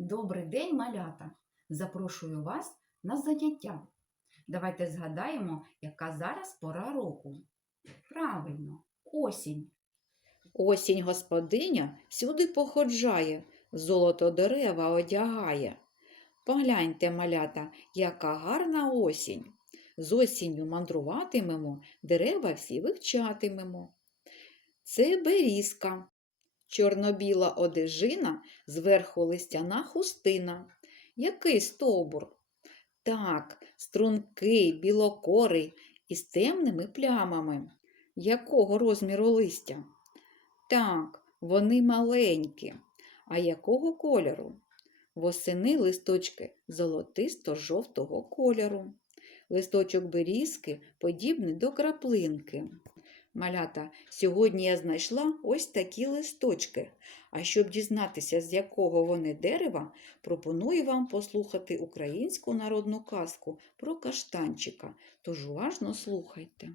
Добрий день, малята! Запрошую вас на заняття. Давайте згадаємо, яка зараз пора року. Правильно, осінь. Осінь господиня всюди походжає, золото дерева одягає. Погляньте, малята, яка гарна осінь. З осінню мандруватимемо, дерева всі вивчатимемо. Це берізка, чорно-біла одежина, зверху листяна хустина. Який стовбур? Так, стрункий, білокорий із темними плямами. Якого розміру листя? Так, вони маленькі. А якого кольору? Восени листочки золотисто-жовтого кольору. Листочок берізки подібний до краплинки. Малята, сьогодні я знайшла ось такі листочки. А щоб дізнатися, з якого вони дерева, пропоную вам послухати українську народну казку про каштанчика. Тож уважно слухайте.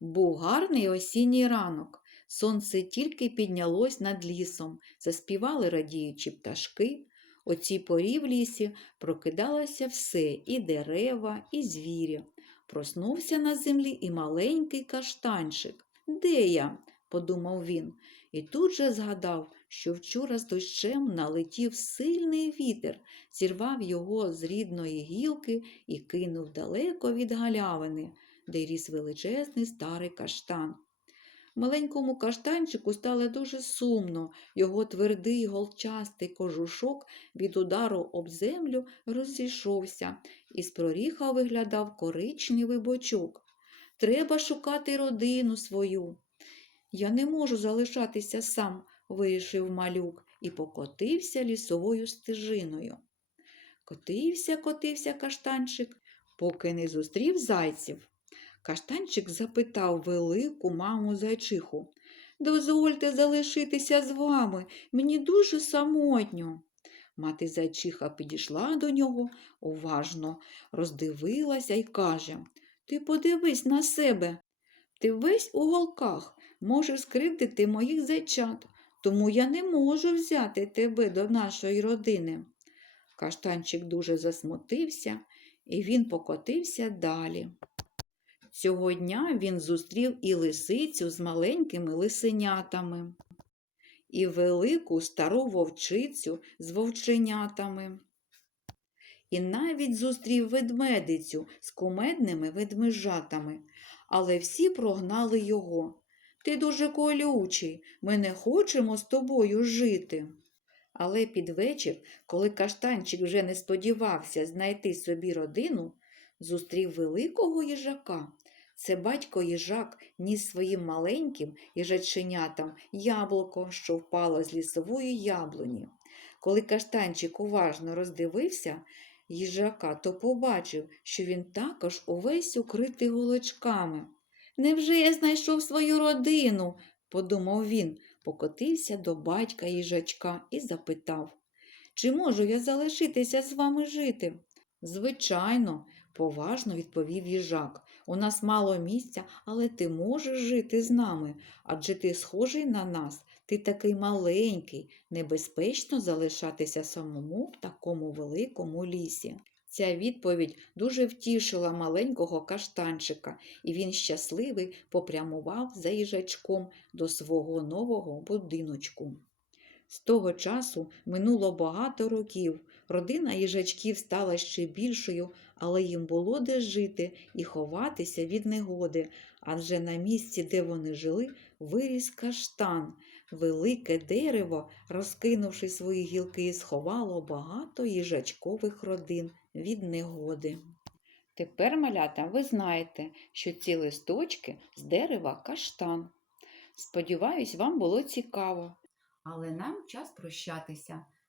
Був гарний осінній ранок. Сонце тільки піднялось над лісом, заспівали радіючі пташки. О цій порі в лісі прокидалося все і дерева, і звірі. Проснувся на землі і маленький каштанчик. Де я? подумав він, і тут же згадав, що вчора з дощем налетів сильний вітер, зірвав його з рідної гілки і кинув далеко від галявини, де ріс величезний старий каштан. Маленькому каштанчику стало дуже сумно, його твердий голчастий кожушок від удару об землю розійшовся, і з проріха виглядав коричневий бочок. Треба шукати родину свою. Я не можу залишатися сам, вирішив малюк і покотився лісовою стежиною. Котився, котився каштанчик, поки не зустрів зайців. Каштанчик запитав велику маму зайчиху. Дозвольте залишитися з вами, мені дуже самотньо. Мати зайчиха підійшла до нього, уважно роздивилася і каже Ти подивись на себе. Ти весь у голках можеш скривдити моїх зайчат, тому я не можу взяти тебе до нашої родини. Каштанчик дуже засмутився, і він покотився далі. Цього дня він зустрів і лисицю з маленькими лисенятами, і велику стару вовчицю з вовченятами. І навіть зустрів ведмедицю з кумедними ведмежатами, але всі прогнали його. Ти дуже колючий, ми не хочемо з тобою жити. Але під вечір, коли каштанчик вже не сподівався знайти собі родину, зустрів великого їжака. Це батько їжак ніс своїм маленьким їжаченятам яблуко, що впало з лісової яблуні. Коли каштанчик уважно роздивився їжака, то побачив, що він також увесь укритий голочками. Невже я знайшов свою родину? подумав він, покотився до батька їжачка і запитав, чи можу я залишитися з вами жити? Звичайно, поважно відповів їжак. У нас мало місця, але ти можеш жити з нами, адже ти схожий на нас, ти такий маленький, небезпечно залишатися самому в такому великому лісі. Ця відповідь дуже втішила маленького каштанчика, і він щасливий попрямував за їжачком до свого нового будиночку. З того часу минуло багато років. Родина їжачків стала ще більшою, але їм було де жити і ховатися від негоди, адже на місці, де вони жили, виріс каштан. Велике дерево, розкинувши свої гілки, сховало багато їжачкових родин від негоди. Тепер, малята, ви знаєте, що ці листочки з дерева каштан. Сподіваюсь, вам було цікаво. Але нам час прощатися.